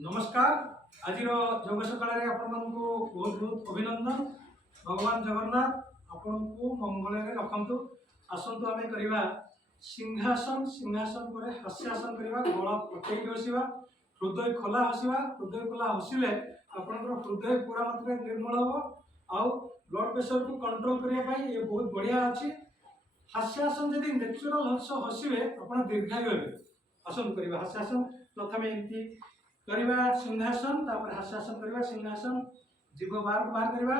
नमस्कार। आज जोग सकाल बहुत बहुत अभिनंदन। भगवान जगन्नाथ आपण को मंगल रखु। आसतु आम करवा सिंहासन। सिंहासन पर हास्यासन करवा। गला पटेक हसवा, हृदय खोला हसवा। हृदय खोला हसिले आपंकर हृदय पूरा मात्रा निर्मल हम आउ ब्लड प्रेशर को कंट्रोल करने ये बहुत बढ़िया अच्छी। हास्यासन जब नेचुराल हस हसवे आप दीर्घायु हे। आसन करवा हास्यासन। प्रथम एमती करवा सिंहासन, तापर हास्यासन करवा। सिंहासन जीभ बाहर को बाहर करवा।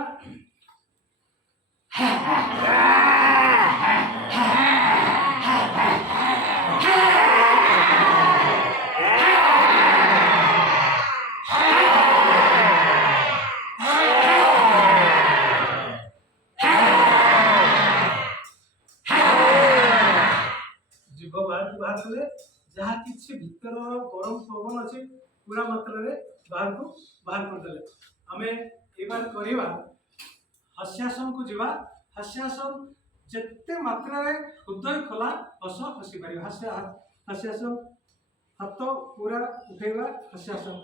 जीभ बाहर को बाहर कले जहाँ किसी भीतर गरम पवन अच्छे पूरा मात्रा रे बाहर को बाहर कर देले। आमे एबार करवा हास्यासन को जीवा। हास्यासन जिते मात्रा रे हृदय खोला हस हसी पार। हास्यासन हाथ पूरा उठेगा। हास्यासन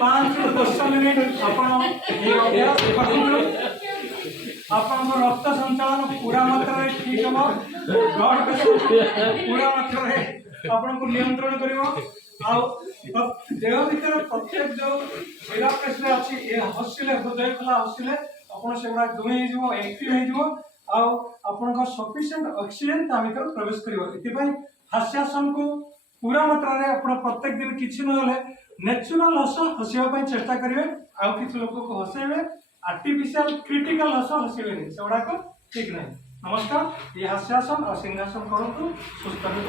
पांच रु 10 मिनिट आपण रक्त संचालन पूरा मात्रा ठीक हम। ब्लड प्रेशर पूरा मात्रा आपन को नियंत्रण करिवो। देह भीतर प्रत्येक जो शिरा प्रेशर अच्छी ये हसिले हृदय खोला हसिले आपन सेगुड़ा दुई हो एक्टिव हो आपन सफिशिएंट ऑक्सीजन ता भीतर प्रवेश करिवो। इतिपई हास्यासन को पूरा मात्रा रे आपण प्रत्येक दिन किछि नले नेचुरल हस हसिया चेष्टा करेंगे। आउ किसी लोक को हसेबे आर्टिफिशियल क्रिटिकल हस हसेबे सेगुड़ा ठीक नहीं। नमस्कार। ये हास्यासन और सिंहासन करूँ सुस्थ भी।